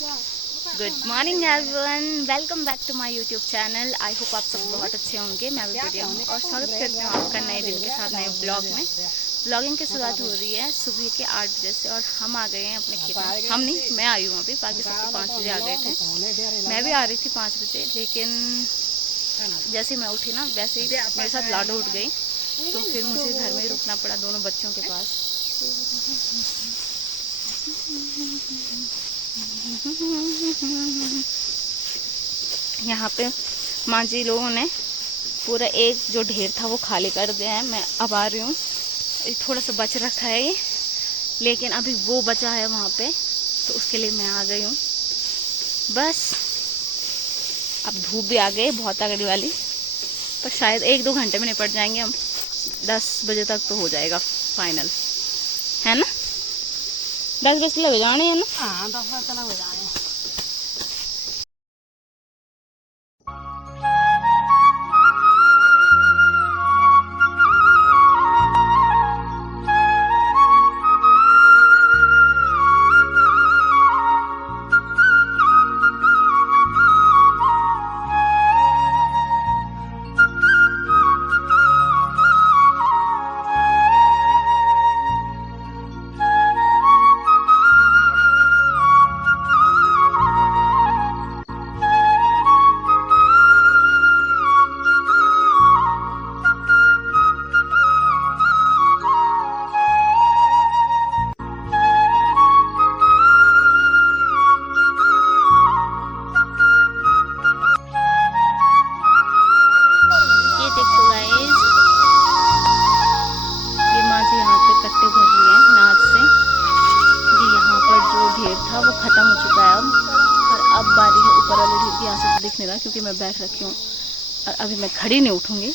Good morning everyone, welcome back to my YouTube channel. I hope आप सब बहुत अच्छे होंगे। मैं भी बढ़िया हूँ और स्वागत करती हूँ आपका नए दिन के साथ नए ब्लॉग में। ब्लॉगिंग की शुरुआत हो रही है सुबह के 8 बजे से और हम आ गए हैं अपने खेत में। हम नहीं, मैं आई हूँ अभी, बाकी सब तो 5 बजे आ गए थे। मैं भी आ रही थी 5 बजे, लेकिन जैसे मैं उठी ना वैसे ही मेरे साथ लाडो उठ गई, तो फिर मुझे घर में ही रुकना पड़ा दोनों बच्चों के पास। यहाँ पे माँ जी लोगों ने पूरा एक जो ढेर था वो खाली कर दिया है। मैं अब आ रही हूँ, थोड़ा सा बच रखा है ये, लेकिन अभी वो बचा है वहाँ पे, तो उसके लिए मैं आ गई हूँ। बस अब धूप भी आ गई बहुत तगड़ी वाली, पर शायद 1-2 घंटे में निपट जाएंगे हम। 10 बजे तक तो हो जाएगा फाइनल, है ना? 10 बजे लग जाने है ना? हाँ, 10 बजे तक हो जाने। ये देखो गाइस, ये माँ जी यहाँ पे कट्टे भर रही है नाद से। जी यहाँ पर जो ढेर था वो खत्म हो चुका है अब, और अब बारी है ऊपर वाले ढेर की। यहाँ से तो दिख नहीं रहा क्योंकि मैं बैठ रखी हूँ और अभी मैं खड़ी नहीं उठूँगी,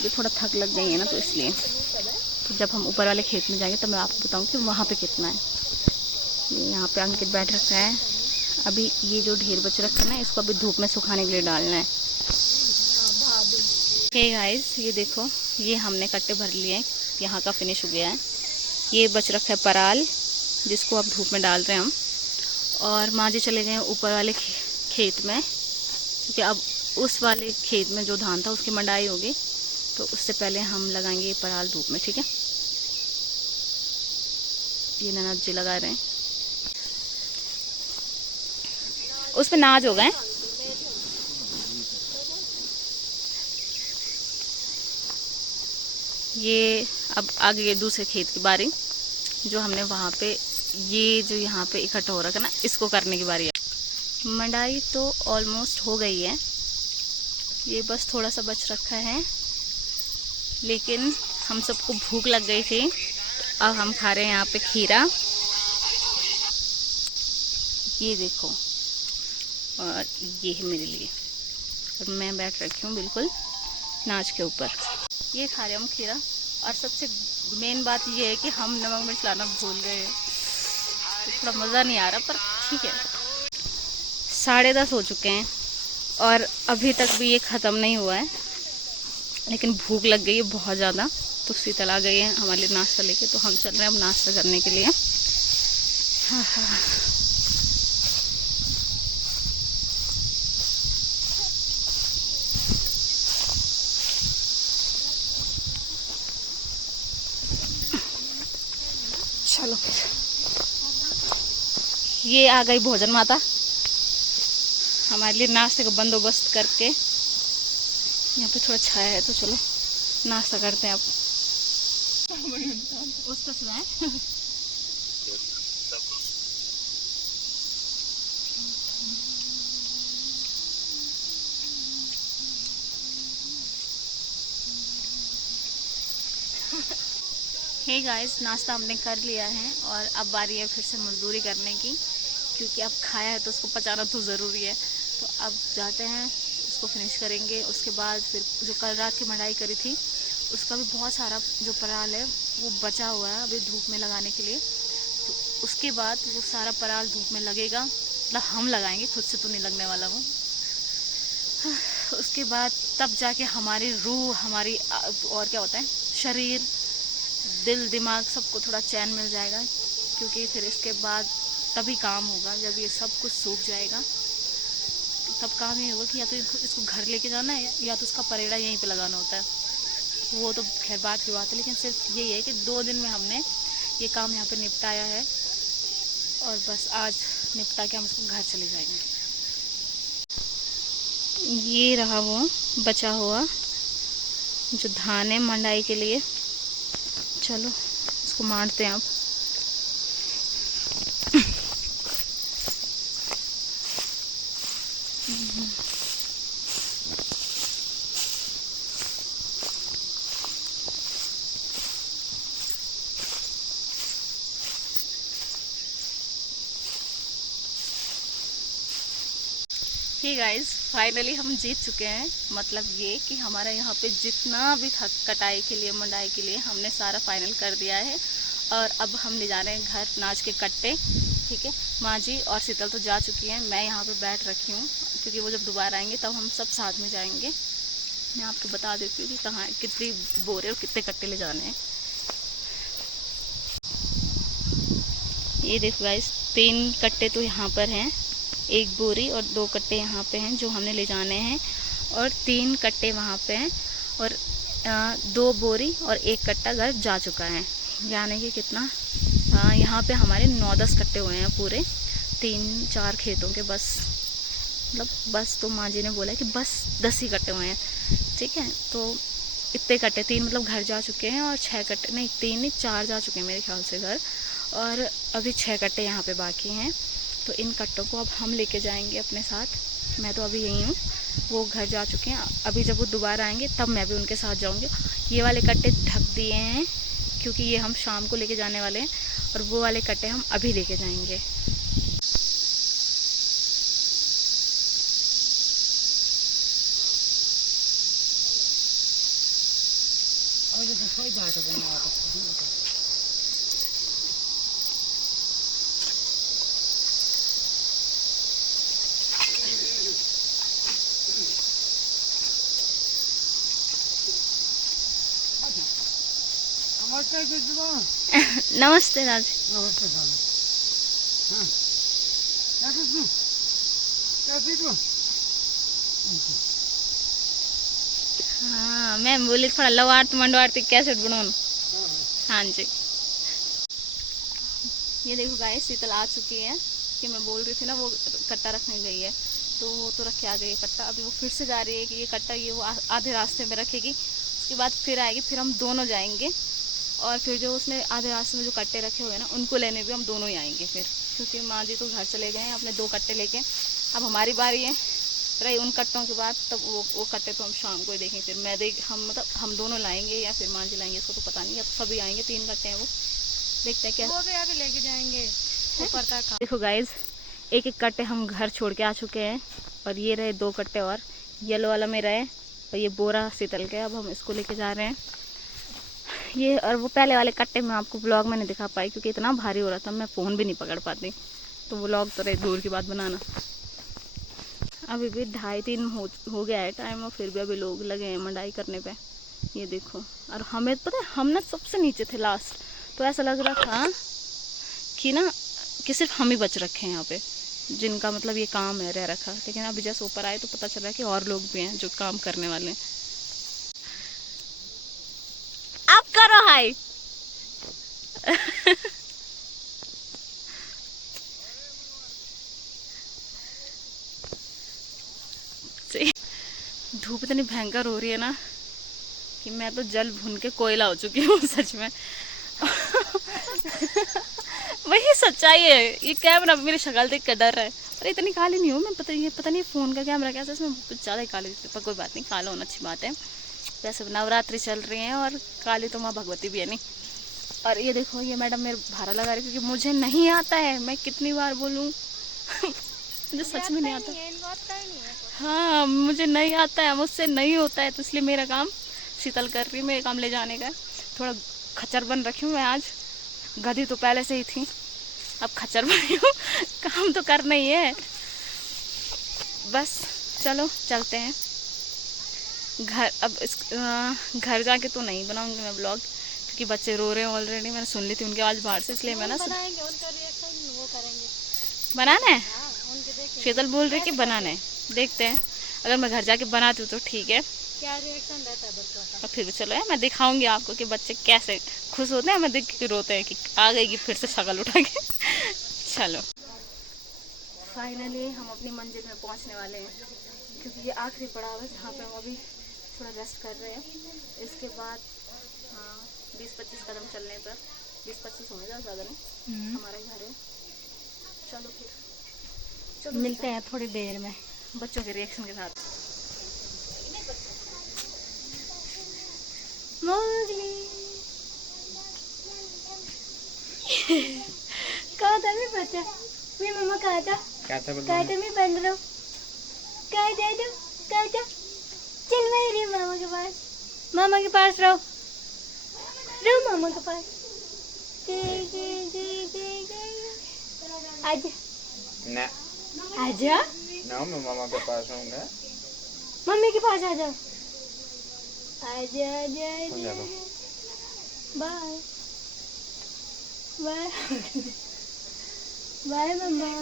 ये थोड़ा थक लग गई है ना, तो इसलिए। तो जब हम ऊपर वाले खेत में जाएंगे तो मैं आपको बताऊँ कि वहाँ पे कितना है। ये यहाँ पे अंकित बैठ रखा है। अभी ये जो ढेर बच रखा है ना, इसको अभी धूप में सुखाने के लिए डालना है। हे गाइस, ये देखो, ये हमने कट्टे भर लिए हैं, यहाँ का फिनिश हो गया है। ये बच रखा है पराल, जिसको अब धूप में डाल रहे हैं हम। और माँ जी चले गए हैं ऊपर वाले खेत में, क्योंकि अब उस वाले खेत में जो धान था उसकी मंडाई होगी, तो उससे पहले हम लगाएंगे ये पराल धूप में, ठीक है? ये ननद जी लगा रहे हैं, उस पर नाज हो गए। ये अब आगे ये दूसरे खेत की बारी, जो हमने वहाँ पे, ये जो यहाँ पे इकट्ठा हो रखा है ना, इसको करने की बारी है। मंडाई तो ऑलमोस्ट हो गई है, ये बस थोड़ा सा बच रखा है, लेकिन हम सबको भूख लग गई थी, अब हम खा रहे हैं यहाँ पे खीरा। ये देखो, और ये है मेरे लिए, और मैं बैठ रखी हूँ बिल्कुल नाच के ऊपर। ये खा रहे हम खीरा, और सबसे मेन बात ये है कि हम नमक मिर्च लाना भूल गए हैं, तो थोड़ा मज़ा नहीं आ रहा, पर ठीक है। 10:30 हो चुके हैं और अभी तक भी ये ख़त्म नहीं हुआ है, लेकिन भूख लग गई है बहुत ज़्यादा, तो शीतल आ गई है हमारे लिए नाश्ता लेके, तो हम चल रहे हैं अब नाश्ता करने के लिए। हाँ हाँ, चलो फिर। ये आ गई भोजन माता हमारे लिए नाश्ते का बंदोबस्त करके। यहाँ पे थोड़ा छाया है, तो चलो नाश्ता करते हैं अब। उसका सुनाए। हे गाइस, नाश्ता हमने कर लिया है और अब बारी है फिर से मजदूरी करने की, क्योंकि अब खाया है तो उसको पचाना तो ज़रूरी है। तो अब जाते हैं, उसको फिनिश करेंगे। उसके बाद फिर जो कल रात की मंडाई करी थी, उसका भी बहुत सारा जो पराल है वो बचा हुआ है अभी धूप में लगाने के लिए। तो उसके बाद वो सारा पराल धूप में लगेगा, मतलब हम लगाएंगे, खुद से तो नहीं लगने वाला वो। उसके बाद तब जाके हमारी रूह, हमारी और क्या होता है, शरीर, दिल, दिमाग, सबको थोड़ा चैन मिल जाएगा, क्योंकि फिर इसके बाद तभी काम होगा। जब ये सब कुछ सूख जाएगा तब काम ये होगा कि या तो इसको घर लेके जाना है या तो इसका परेड़ा यहीं पे लगाना होता है। तो वो तो खैर बात की बात है, लेकिन सिर्फ यही है कि 2 दिन में हमने ये काम यहाँ पे निपटाया है और बस आज निपटा के हम इसको घर चले जाएंगे। ये रहा वो बचा हुआ जो धान है मंडाई के लिए। चलो इसको मारते हैं अब। ही गाइस, फाइनली हम जीत चुके हैं। मतलब ये कि हमारा यहाँ पे जितना भी था कटाई के लिए मंडाई के लिए हमने सारा फाइनल कर दिया है और अब हम ले जा रहे हैं घर नाच के कट्टे। ठीक है, माँ जी और शीतल तो जा चुकी हैं, मैं यहाँ पे बैठ रखी हूँ क्योंकि वो जब दोबारा आएंगे तब हम सब साथ में जाएंगे। मैं आपको बता देती हूँ कि कहाँ कितनी बोरे और कितने कट्टे ले जाने हैं। ये देखो गाइस, 3 कट्टे तो यहाँ पर हैं, 1 बोरी और 2 कट्टे यहाँ पे हैं जो हमने ले जाने हैं और 3 कट्टे वहाँ पे हैं और 2 बोरी और 1 कट्टा घर जा चुका है। यानी कि कितना, यहाँ पे हमारे 9-10 कट्टे हुए हैं पूरे 3-4 खेतों के। बस मतलब बस तो माँ जी ने बोला कि बस 10 ही कट्टे हुए हैं। ठीक है, तो इतने कट्टे 3 मतलब घर जा चुके हैं और 6 कट्टे नहीं 3 नहीं 4 जा चुके हैं मेरे ख्याल से घर, और अभी 6 कट्टे यहाँ पे बाकी हैं। तो इन कट्टों को अब हम लेके जाएंगे अपने साथ। मैं तो अभी यहीं हूँ, वो घर जा चुके हैं। अभी जब वो दोबारा आएंगे तब मैं भी उनके साथ जाऊँगी। ये वाले कट्टे ढक दिए हैं क्योंकि ये हम शाम को लेके जाने वाले हैं और वो वाले कट्टे हम अभी लेके जाएंगे। नमस्ते राज। नमस्ते हाँ, मैं बोली थोड़ा लवार्त मंडवार्ती कैसेट बनाओ। हाँ जी, ये देखो गाइस, शीतल आ चुकी है कि मैं बोल रही थी ना वो कट्टा रखने गई है, तो वो तो रख के आ गई है कट्टा। अभी वो फिर से जा रही है कि ये कट्टा ये वो आधे रास्ते में रखेगी, उसके बाद फिर आएगी, फिर हम दोनों जाएंगे और फिर जो उसने आधे रास्ते में जो कट्टे रखे हुए हैं ना उनको लेने भी हम दोनों ही आएंगे फिर, क्योंकि माँ जी तो घर चले गए हैं अपने 2 कट्टे लेके। अब हमारी बारी है, रही उन कट्टों के बाद तब वो कट्टे तो हम शाम को ही देखेंगे। फिर हम मतलब हम दोनों लाएंगे या फिर माँ जी लाएंगे, इसको तो पता नहीं, अब सभी आएंगे। 3 कट्टे हैं वो, देखते हैं क्या वो भी अभी लेके जाएंगे ऊपर तक। देखो गाइज, 1-1 कट्टे हम घर छोड़ के आ चुके हैं और ये रहे 2 कट्टे और येलो वाला में रहे और ये बोरा शीतल के। अब हम इसको लेके जा रहे हैं ये। और वो पहले वाले कट्टे में आपको ब्लॉग में नहीं दिखा पाई क्योंकि इतना भारी हो रहा था, मैं फ़ोन भी नहीं पकड़ पाती, तो व्लॉग तो रहे दूर की बात बनाना। अभी भी 2:30-3 हो गया है टाइम और फिर भी अभी लोग लगे हैं मंडाई करने पे। ये देखो, और हमें पता है हम ना सबसे नीचे थे लास्ट, तो ऐसा लग रहा था कि ना कि सिर्फ हम ही बच रखे हैं यहाँ पे जिनका मतलब ये काम है रह रखा। लेकिन अभी जैसे ऊपर आए तो पता चला कि और लोग भी हैं जो काम करने वाले हैं। आप करो हाय। धूप इतनी भयंकर हो रही है ना कि मैं तो जल भुन के कोयला हो चुकी हूँ सच में। वही सच्चाई है। ये कैमरा मेरी शक्ल देख कर डर रहा है, पर इतनी काली नहीं हूँ मैं। पता नहीं फ़ोन का कैमरा कैसा, इसमें कुछ ज़्यादा ही काली दिखती है, पर कोई बात नहीं, काला होना अच्छी बात है। वैसे नवरात्रि चल रही हैं और काली तो माँ भगवती भी है नहीं। और ये देखो, ये मैडम मेरे भाड़ा लगा रही क्योंकि मुझे नहीं आता है, मैं कितनी बार बोलूँ। मुझे सच में नहीं आता। हाँ, मुझे नहीं आता है, मुझसे नहीं होता है, तो इसलिए मेरा काम शीतल कर रही है, मेरे काम ले जाने का। थोड़ा खच्चर बन रखी हूँ मैं आज, गधी तो पहले से ही थी, अब खच्चर बनी हूँ। काम तो करना ही है। बस चलो चलते हैं घर। अब इस घर जाके तो नहीं बनाऊंगी मैं ब्लॉग क्योंकि बच्चे रो रहे हैं ऑलरेडी। मैंने सुन ली थी उनकी आवाज़ बाहर से, इसलिए मैं ना बनाएंगे उनका रिएक्शन वो करेंगे। बनाना है। शीतल बोल रही कि बनाना है, देखते हैं अगर मैं घर जाके बनाती हूँ तो ठीक है। क्या रिएक्शन रहता है बच्चों का। और फिर भी चलो है, मैं दिखाऊंगी आपको कि बच्चे कैसे खुश होते हैं, मैं देख के रोते हैं कि आ गई कि फिर से शक्ल उठा के। चलो फाइनली हम अपनी मंजिल में पहुंचने वाले हैं, क्योंकि ये आखिरी पड़ाव है जहाँ पे हम अभी थोड़ा रेस्ट कर रहे हैं। इसके बाद 20-25 कदम चलने पर, 20-25 होंगे, ज़्यादा नहीं, हमारा घर है। चलो फिर चलो मिलते हैं थोड़ी देर में बच्चों के रिएक्शन के साथ। कहा था मैं बच्चा, मेरी मम्मा कहा था मैं बन रहा हूँ, कहा था चल मेरी मामा के पास रहो मामा के पास। ना आजा ना मैं मामा के पास आऊंगा। मम्मी के पास आजा। आजा आजा समझा लो। बाय बाय बाय मम्मा।